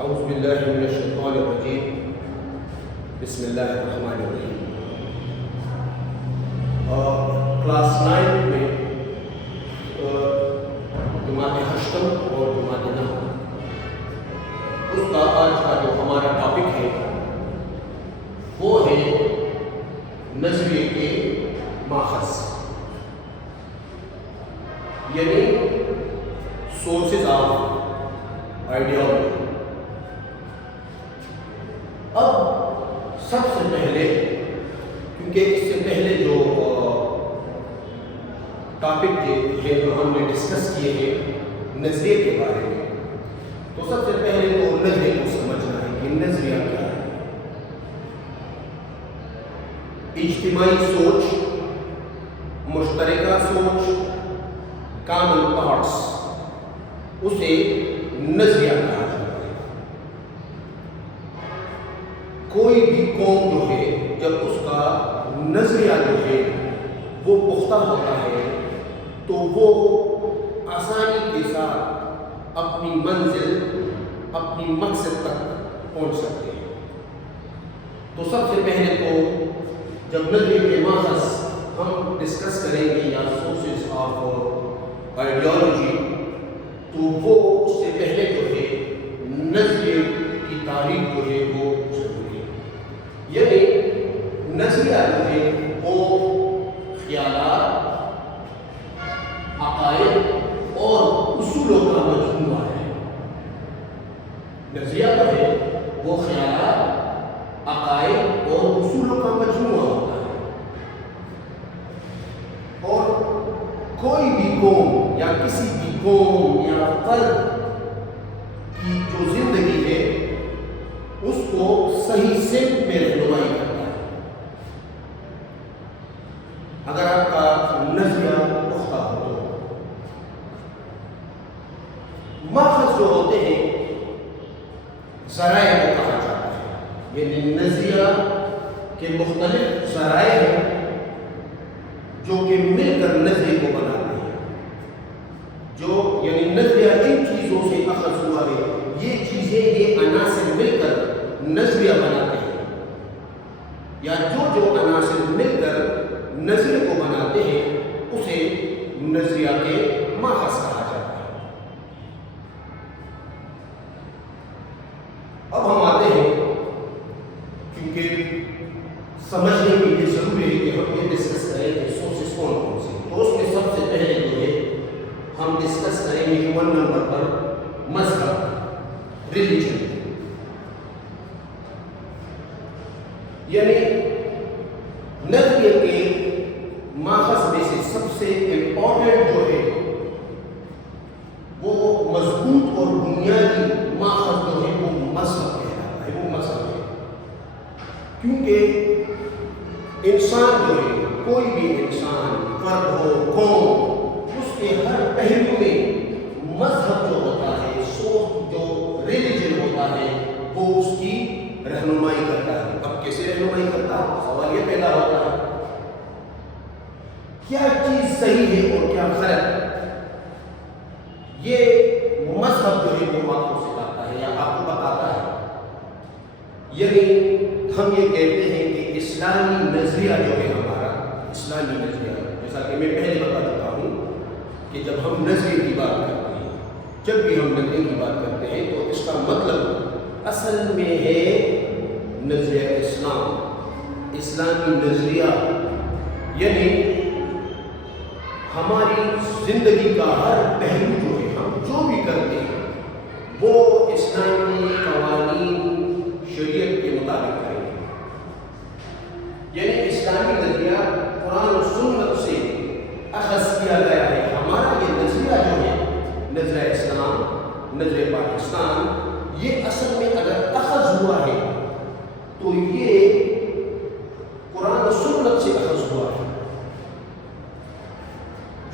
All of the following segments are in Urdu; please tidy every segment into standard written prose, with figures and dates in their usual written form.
اعوذ باللہ من الشیطان الرجیم بسم اللہ الرحمن الرحیم۔ کلاس 9 میں جماعت ہشتم اور جماعت نحو، اس کا آج کا جو ہمارا ٹاپک ہے وہ ہے نظریے کے ماخذ، یعنی سورسز آف آئیڈیالوجی۔ اب سب سے پہلے، کیونکہ اس سے پہلے جو ٹاپک ہے جو ہم نے ڈسکس کیے ہیں نظریے کے بارے میں، تو سب سے پہلے تو نظریے کو سمجھنا ہے کہ نظریہ کیا ہے۔ اجتماعی سوچ، مشترکہ سوچ، کامن تھاٹس، اسے نظریہ کہا جاتا ہے۔ کوئی بھی قوم جو ہے جب اس کا نظریہ جو ہے وہ پختہ ہوتا ہے تو وہ آسانی کے ساتھ اپنی منزل، اپنی مقصد تک پہنچ سکتے ہیں۔ تو سب سے پہلے تو جب نظریے کے ماخذ ہم ڈسکس کریں گے یا سورسز آف آئیڈیالوجی، تو وہ اس سے پہلے جو ہے نظریے کی تعریف جو ہے وہ ضروری ہے۔ یعنی نظریہ جو ہے وہ خیالات، عقائد اور اصولوں کا مجموعہ ہے۔ نظریہ جو ہے وہ خیالات، عقائد اور اصولوں کا مجموعہ ہوتا ہے، اور کوئی بھی قوم یا کسی بھی قوم یا فرد کی جو زندگی ہے اس کو صحیح سمت میں رہنمائی کرتا ہے اگر آپ کا نظریہ پختہ ہو تو۔ ماخذ جو ہوتے ہیں ذرائع کو کہا جاتا ہے، یعنی نظریہ کے مختلف ذرائع ہیں جو کہ مل کر نظریے کو بناتے ہیں، جو یعنی نظریہ ان چیزوں سے اخذ ہوا ہے، یہ چیزیں، یہ عناصر مل کر نظریہ بناتے ہیں، یا جو عناصر مل کر نظریے کو بناتے ہیں اسے نظریہ کے ماخذ کہا جاتا ہے۔ اب ہم آتے ہیں، کیونکہ سمجھنے کے لیے ضروری ہے کہ ہم یہ ڈسکس کریں کہ سورسز کون کون سے، تو اس میں سب سے پہلے جو ہے ہم ڈسکس کریں گے 1 نمبر پر مذہب، ریلیجن، یعنی نظریے کے ماخذ میں سے سب سے امپورٹنٹ جو ہے وہ مضبوط اور بنیادی ماخذ جو ہے وہ مذہب کہلاتا ہے، وہ مذہب ہے۔ کیونکہ انسان جو ہے، کوئی بھی انسان، فرد ہو، قوم، اس کے ہر پہلو میں مذہب جو ہوتا ہے، سوچ جو ریلیجن ہوتا ہے، وہ اس کی رہنمائی کرتا ہے۔ اب کیسے رہنمائی کرتا ہے؟ سوال یہ پیدا ہوتا ہے کیا چیز صحیح ہے اور کیا غلط، یہ مذہب جو ہے وہ آپ کو سکھاتا ہے یا آپ کو بتاتا ہے۔ یعنی ہم یہ کہتے ہیں کہ اسلامی نظریہ جو ہے ہمارا، اسلامی نظریہ، جیسا کہ میں پہلے بتا چکا ہوں کہ جب ہم نظریے کی بات کرتے ہیں، جب بھی ہم نظریے کی بات کرتے ہیں تو اس کا مطلب اصل میں ہے نظریہ اسلام، اسلامی نظریہ، یعنی ہماری زندگی کا ہر پہلو جو ہے، ہم جو بھی کرتے ہیں وہ اسلامی قوانین، شریعت کے مطابق کریں گے۔ یعنی اسلامی نظریہ قرآن و سنت سے اخذ کیا گیا ہے۔ ہمارا یہ نظریہ جو ہے، نظریہ اسلام، نظریہ پاکستان، یہ اصل میں اگر اخذ ہوا ہے تو یہ قرآن و سنت سے اخذ ہوا ہے،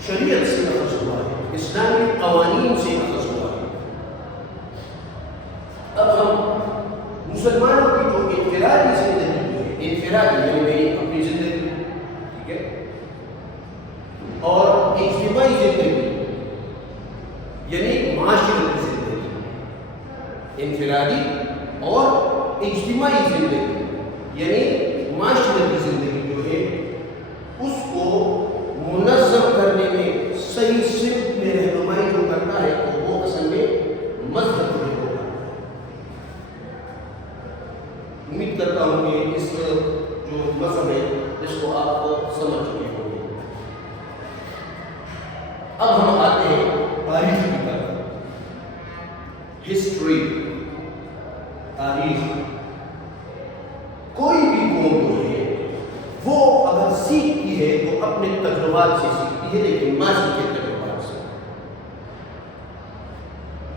شریعت سے اخذ ہوا ہے، اسلامی قوانین سے اخذ ہوا ہے۔ اب ہم مسلمانوں کی جو انفرادی زندگی ہے، انفرادی یعنی میری اپنی زندگی، ٹھیک ہے، اور اجتماعی زندگی یعنی معاشرتی زندگی، انفرادی اور اجتماعی زندگی یعنی معاشرتی زندگی جو ہے اس کو منظم کرنے میں صحیح سمت میں رہنمائی جو کرتا ہے تو وہ اصل میں مذہب جو ہوگا۔ امید کرتا ہوں کہ اس جو مذہب ہے اس کو آپ سمجھ چکے ہوں گے۔ اب ہم آتے ہیں تاریخ کی طرف۔ ہسٹری، تاریخ، کوئی بھی قوم جو ہے وہ اگر سیکھتی ہے تو اپنے تجربات سے سیکھتی ہے، لیکن ماضی کے تجربات سے،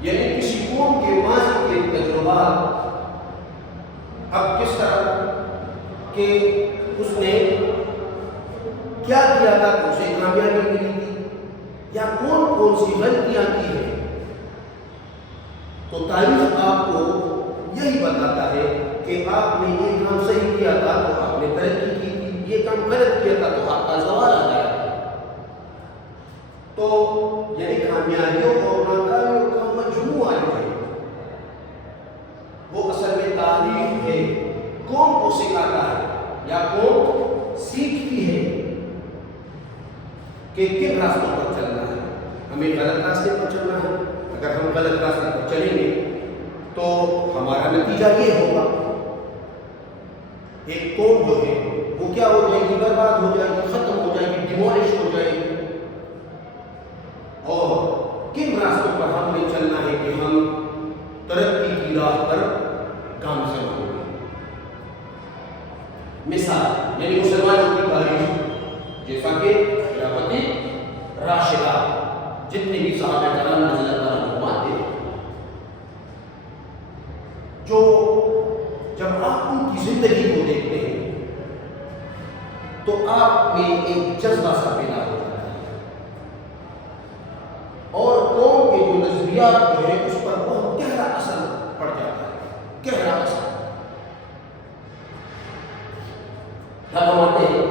یعنی کسی قوم کے ماضی کے تجربات اب کس طرح کہ اس نے کیا کیا تھا تو اسے کامیابی ملی تھی یا کون کون سی غلطیاں کی ہیں، تو تاریخ آپ کو یہی بتاتا ہے کہ آپ نے یہ کام صحیح کیا تھا تو آپ نے ترقی کی تھی، یہ کام غلط کیا تھا تو آپ کا زوال آ گیا۔ تو یعنی کامیابیوں اور ناکامیوں کا مجموعہ جو ہے وہ اصل میں تاریخ ہے، قوم کو سکھاتا ہے یا قوم سیکھتی ہے کہ کن راستوں پر چلنا ہے، ہمیں غلط راستے پر چلنا ہے، اگر ہم غلط راستے پر چلیں گے تو ہمارا نتیجہ یہ ہوگا، ایک قوم جو ہے وہ کیا ہو جائے گی، برباد ہو جائے گی، ختم ہو جائے گی، ڈیمولش ہو جائے گی۔ اور کن راستوں پر ہم نے چلنا ہے کہ ہم ترقی کی راہ پر گامزن ہوں گے۔ مثال یعنی مسلمانوں کی تاریخ، جیسا کہ خلافت راشدہ، جتنے بھی صحابہ کرام رضی اللہ عنہم تھے، جو جب آپ ان کی زندگی کو دیکھتے ہیں تو آپ میں ایک جذبہ سا پیدا ہوتا ہے اور قوم کے جو نظریات جو ہے اس پر بہت گہرا اثر پڑ جاتا ہے، گہرا اثر۔ ہم آتے ہیں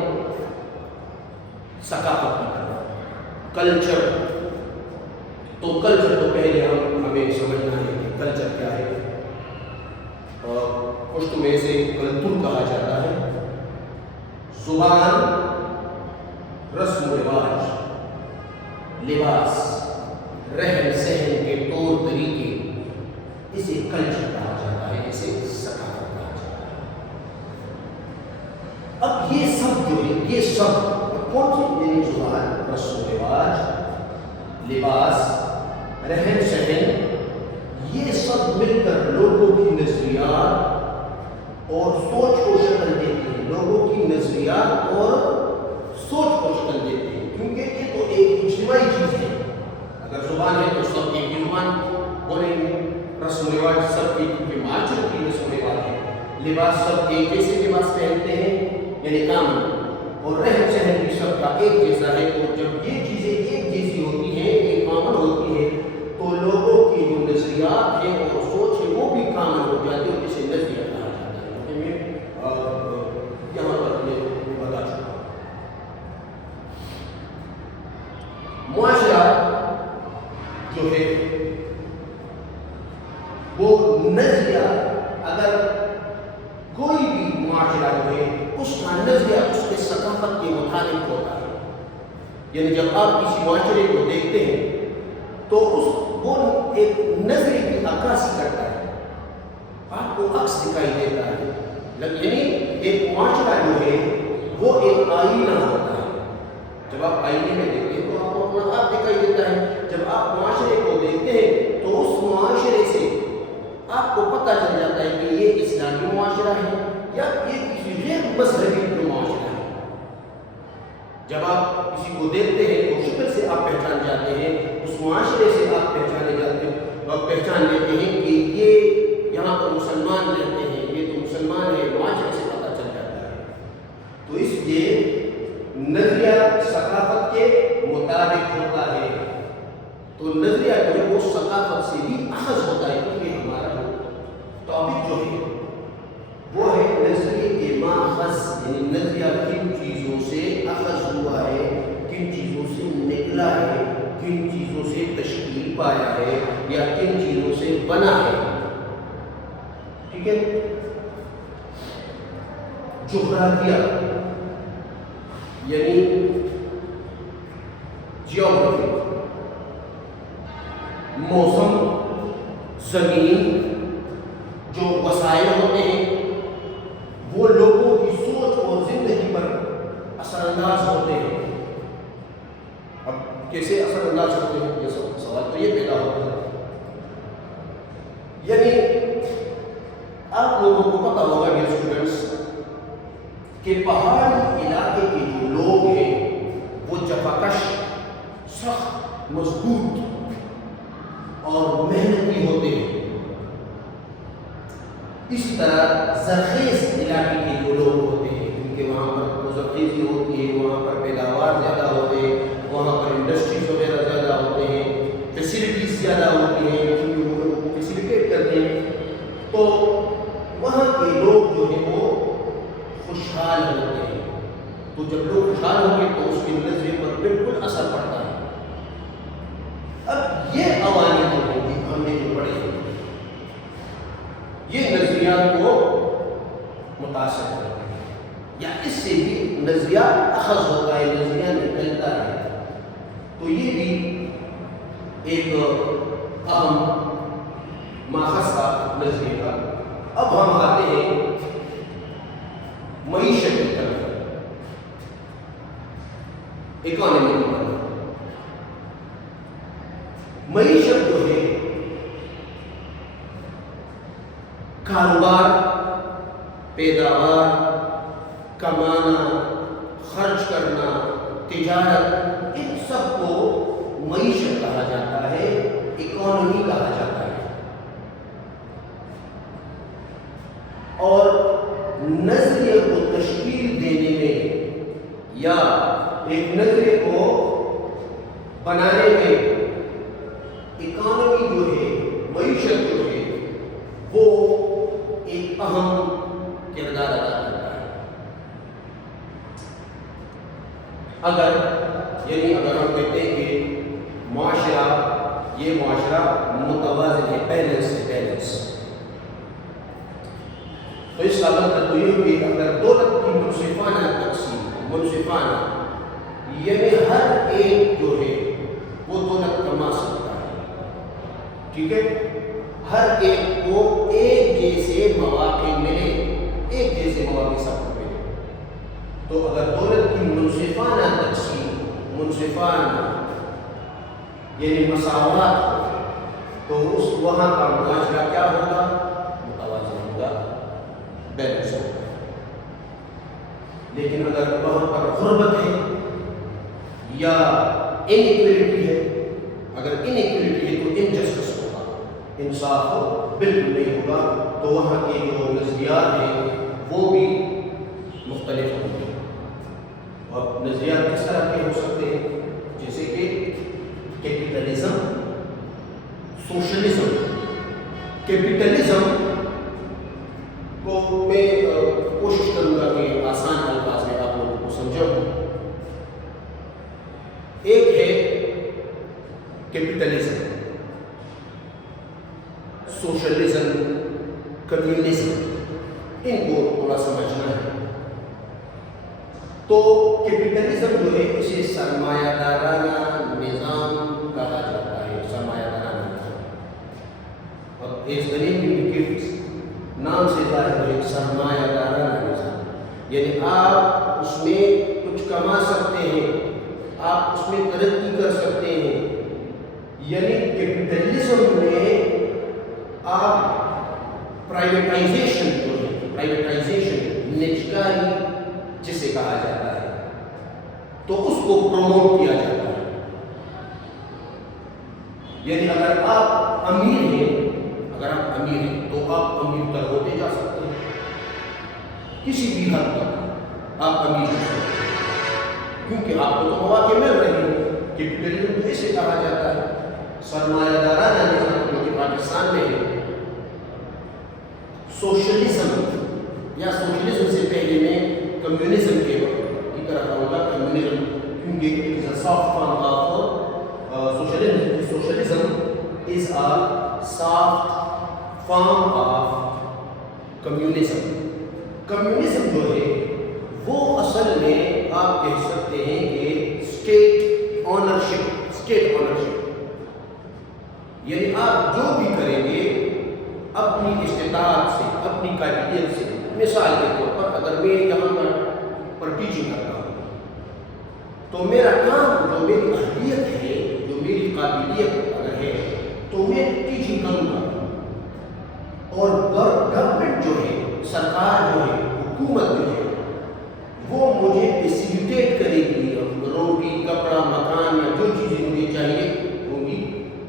ثقافت کی طرف، کلچر۔ تو کلچر تو پہلے ہمیں سمجھنا ہے کہ کلچر کیا ہے۔ پشتو میں سے کلتور کہا جاتا ہے، زبان، رسم و رواج، لباس، رہن سہن کے طور طریقے، اسے کلچر کہا جاتا ہے، اسے ثقافت کہا جاتا ہے۔ اب یہ سب جو ہے، یہ سب کون سی، یعنی زبان، رسم و رواج، لباس، رہن سہن، یہ سب مل کر لوگوں کی نظریات اور سوچ کو شکل دیتے ہیں، لوگوں کی نظریات اور سوچ کو شکل دیتے ہیں، کیونکہ یہ تو ایک اجتماعی چیز ہے۔ اگر زبان ہے تو سب ایک ہی زبان بولیں گے، رسم و رواج سب ایک کے معاشرے کی رسم و رواج ہے، لباس سب ایک جیسے لباس پہنتے ہیں یعنی کامن، اور رہن سہن بھی سب کا ایک جیسا ہے۔ تو جب یہ چیزیں ایک جیسی ہوتی ہیں، ایک کامن ہوتی ہے، تو لوگوں کی جو نظریات ہے اور سوچ ہے وہ بھی کامن ہو جاتی ہے، جسے نظریہ کہا جاتا ہے۔ میں یہاں پر میں بتا چکا ہوں۔ معاشرہ جو ہے وہ نظریہ، اگر کوئی بھی معاشرہ جو ہے اس کا نظریہ اس کے ثقافت کے مطابق ہوتا ہے، یعنی جب آپ کسی معاشرے کو دیکھتے ہیں تو وہ ایک نظریے کی عکاسی کرتا ہے، آپ کو عکس دکھائی دیتا ہے، یعنی ایک معاشرہ جو ہے وہ ایک آئینہ ہوتا ہے۔ جب آپ آئینے میں دیکھتے ہیں تو آپ کو اپنا آپ دکھائی دیتا ہے۔ جب آپ معاشرے کو دیکھتے ہیں تو اس معاشرے سے آپ کو پتہ چل جاتا ہے کہ یہ اسلامی معاشرہ ہے یا یہ کسی غیر مذہبی جو معاشرہ ہے۔ جب آپ کسی کو دیکھتے ہیں تو شکل سے آپ پہچان جاتے ہیں، اس معاشرے سے آپ پہچانے جاتے ہیں اور پہچان لیتے ہیں کہ یہ یہاں پر مسلمان رہتے ہیں، یہ تو مسلمان ہے، معاشرے سے پتہ چل جاتا ہے۔ تو اس لیے نظریہ ثقافت کے مطابق ہوتا ہے، تو نظریہ جو ہے وہ ثقافت سے بھی اخذ ہوتا ہے، کیونکہ ہمارا ٹاپک جو ہے وہ ہے نظریے کے ماخذ، یعنی نظریہ کن چیزوں سے اخذ ہوا ہے، کن چیزوں سے نکلا ہے، کن چیزوں سے تشکیل پایا ہے یا کن چیزوں سے بنا ہے۔ ٹھیک ہے. جغرافیہ یعنی جیوگرافی، موسم، زمین، جو وسائل ہوتے ہیں وہ لوگوں کی سوچ اور زندگی پر اثر انداز ہوتے ہیں. اب کیسے اثر انداز ہوتے ہیں یہ سوال تو یہ پیدا ہوتا ہے. یعنی آپ لوگوں کو پتا ہوگا کہ اسٹوڈنٹس کہ پہاڑی علاقے کے جو لوگ ہیں وہ جفاکش، سخت، مضبوط اور محنتی ہوتے ہیں. اسی طرح زرخیز علاقے کے جو لوگ ہوتے ہیں کیونکہ وہاں پر زرخیزی ہوتی ہے، وہاں پر پیداوار زیادہ ہوتے ہیں، وہاں پر انڈسٹریز وغیرہ زیادہ ہوتے ہیں، فیسلٹیز زیادہ ہوتی ہیں کیونکہ وہ لوگوں کو فیسیلیٹیٹ کرتے ہیں. تو وہاں کے لوگ جو ہیں وہ خوشحال ہوتے ہیں. تو جب لوگ خوشحال ہوں گے تو اس کے نظریے پر بالکل اثر پڑتا ہے. اب یہ عوامل جو ہیں ہم نے جو پڑھے ہیں یہ نظریات کو متاثر کرتے ہیں یا اس سے بھی نظریہ اخذ ہوتا ہے، نظریہ نکلتا ہے. تو یہ بھی ایک اہم ماخذ تھا نظریے کا. اب ہم آتے ہیں معیشت کی طرف، اکانومی کی طرف. معیشت جو ہے کاروبار، پیداوار، کمانا، خرچ کرنا، تجارت، ان سب کو معیشت کہا جاتا ہے، اکانومی کہا جاتا ہے. اور نظریے کو تشکیل دینے میں یا ایک نظریے کو بنانے میں اکانومی جو ہے، معیشت جو ہے وہ ایک اہم کردار ادا کرتا ہے. اگر ہم کہتے ہیں کہ معاشرہ، یہ معاشرہ متوازن ہے، بیلنس، تو اس کا مطلب تو یہ ہوگی اگر دولت کی منصفانہ تقسیم، یعنی ہر ایک جو ہے وہ دولت کما سکتا ہے. ٹھیک ہے، ہر ایک کو ایک جیسے مواقع ملے، ایک جیسے مواقع سب کو ملے. تو اگر دولت کی منصفانہ تقسیم، یعنی مساوات ہو تو اس وہاں کا معاشرہ کیا ہوگا؟ متوازن ہوگا، بیلنس ہوگا. لیکن اگر وہاں پر غربت ہے یا انیکویلٹی ہے، اگر انیکویلٹی ہے تو انجسٹس ہوگا، انصاف بالکل نہیں ہوگا. تو وہاں کے جو نظریات ہیں وہ بھی مختلف ہوں گے. اب نظریات کس طرح کے ہو سکتے ہیں؟ جیسے کہ کیپٹلزم، سوشلزم. کیپٹلزم کو میں کوشش کروں گا کہ آسان الفاظ میں آپ لوگوں کو سمجھاؤں. ایک ہے کیپٹلزم، سوشلزم، کمیونزم. ان کو تھوڑا سمجھنا ہے. تو کیپٹلزم جو ہے اسے سرمایہ دارانہ نظام کہا جاتا ہے، سرمایہ دارانہ نظام. اب اس نام سے ظاہر ہے سرمایہ دارانہ نظام، یعنی آپ اس میں کچھ کما سکتے ہیں، آپ اس میں ترقی کر سکتے ہیں. یعنی کیپٹلزم میں آپ پرائیویٹائزیشن جو ہے، پرائیویٹائزیشن نجکاری جسے کہا جاتا ہے، تو اس کو پروموٹ کیا جاتا ہے. یعنی اگر آپ امیر ہیں تو آپ امیر تر ہوتے جا سکتے ہیں، کسی بھی حد تک آپ امیر ہو سکتے ہیں کیونکہ آپ کو تو مواقع مل رہے ہیں. کیپٹلزم تو اسے کہا جاتا ہے سرمایہ دارانہ نظام جو کہ پاکستان میں ہے. سوشلزم یا سوشلزم سے پہلے میں کمیونزم کے کی طرف آؤں گا. کمیونزم کیونکہ soft form of socialism is a soft form of communism. Communism جو ہے وہ اصل میں آپ کہہ سکتے ہیں کہ اسٹیٹ آنرشپ یعنی آپ جو بھی کریں گے اپنی استطاعت سے، اپنی قابلیت سے. مثال کے طور پر اگر میں یہاں پر ٹیچنگ کرتا ہوں تو میرا کام، جو میری اہلیت ہے، جو میری قابلیت اگر ہے تو میں ٹیچنگ کروں گا. اور گورنمنٹ جو ہے، سرکار جو ہے، حکومت جو ہے، وہ مجھے فیسیلیٹیٹ کرے گی. روٹی، کپڑا، مکان یا جو چیزیں مجھے چاہیے ہوں گی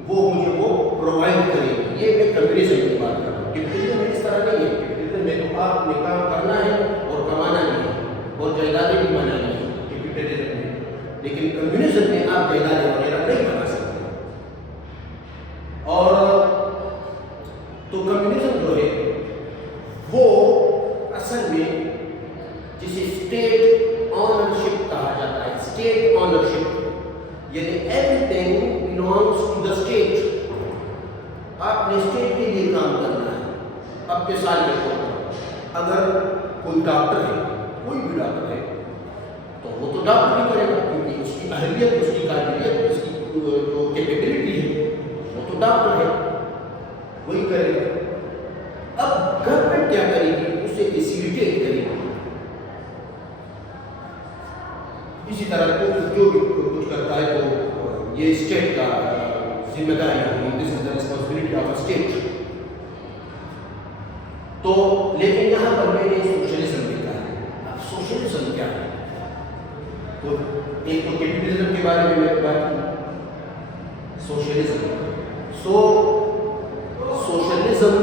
وہ مجھے وہ پرووائڈ کرے گی. یہ میں کمیونزم کی بات کر رہا ہوں. کیپٹلزم میں اس طرح نہیں ہے. کیپٹلزم میں تو آپ نے کام کرنا ہے اور کمانا نہیں ہے اور جائیدادیں بھی بنانی ہے کیپٹلزم میں. لیکن کمیونزم میں آپ جائیدادیں وغیرہ نہیں بنا سکتے. اور تو کمیونزم جو ہے وہ اصل میں جسے اسٹیٹ آنرشپ کہا جاتا ہے. اسٹیٹ آنرشپ یعنی everything belongs to the state. آپ نے اسٹیٹ کے لیے کام کرنا ہے. اب مثال کے طور پر اگر کوئی ڈاکٹر ہے، کوئی بھی ڈاکٹر ہے، تو وہ تو ڈاکٹر ہی کرے گا کیونکہ اس کی اہلیت، اس کی قابلیت، اس کی جو کیپیبلٹی ہے وہ تو ڈاکٹر ہے، وہی کرے گا. اب گورنمنٹ کیا کرے گی؟ اسے فیسیلیٹیٹ کرے گی. اسی طرح جو بھی کچھ کرتا ہے تو یہ اسٹیٹ کا ذمہ داری ہوگی. This is the responsibility of a state. تو لیکن یہاں پر میں نے سوشلزم دیکھا ہے. اب سوشلزم کیا ہے؟ تو ایک تو کیپٹلزم کے بارے میں بات کی. Socialism socialism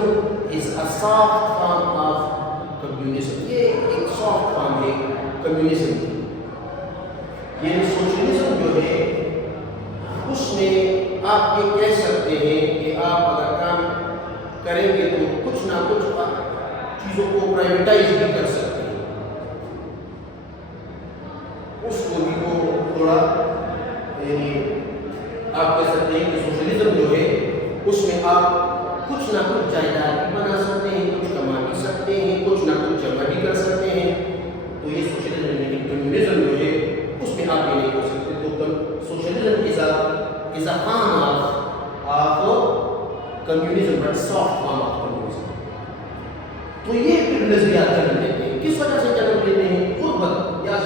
is a soft form of communism. یہ ایک سافٹ فارم ہے کمیونزم کی. یہ سوشلزم جو ہے اس میں آپ یہ کہہ سکتے ہیں کہ آپ اگر کام کریں گے تو کچھ نہ کچھ چیزوں کو پرائیویٹائز بھی کر سکتے ہیں. اس کو بھی وہ تھوڑا یعنی آپ کہہ سکتے ہیں کہ سوشلزم جو ہے اس میں آپ کچھ نہ کچھ جائیداد بھی بنا سکتے ہیں، کچھ کما بھی سکتے ہیں، کچھ نہ کچھ جمع بھی کر سکتے ہیں. تو یہ سوشلزم ہے. لیکن کمیونزم جو ہے اس میں آپ یہ نہیں کر سکتے. تو socialism is a form of communism, but soft form of communism. تو یہ پھر نظریات جنم لیتے ہیں. کس وجہ سے جنم لیتے ہیں؟ غربت یا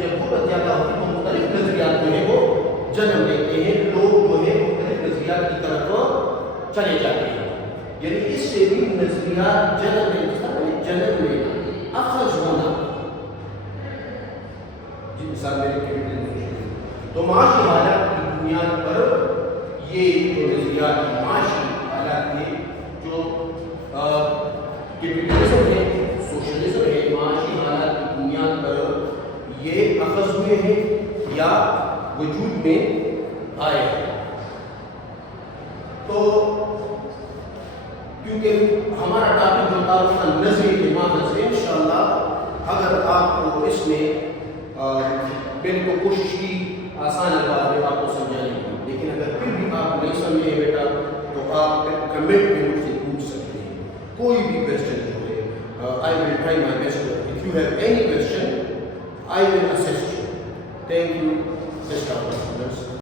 جب غربت زیادہ ہوتی ہے تو مختلف نظریات جو ہے وہ جنم لیتے ہیں. لوگ جو ہے مختلف نظریات کی طرف چلے جاتے ہیں. یعنی اس سے بھی نظریات جنم لینا، اخذ ہونا. جی مثال میرے تو معاشی حالات کی بنیاد پر یہ جو نظریات معاشی حالات میں جو کیپٹلزم ہے، سوشلزم ہے، معاشی حالات کی بنیاد پر یہ اخذ ہوئے ہیں یا وجود میں آئے ہیں. تو کیونکہ ہمارا ٹاپک جو تھا اس کا نظری کے ماخذ سے انشاءاللہ اگر آپ کو اس میں میں نے کوشش کی آسان الفاظ میں آپ کو سمجھانے کی. لیکن اگر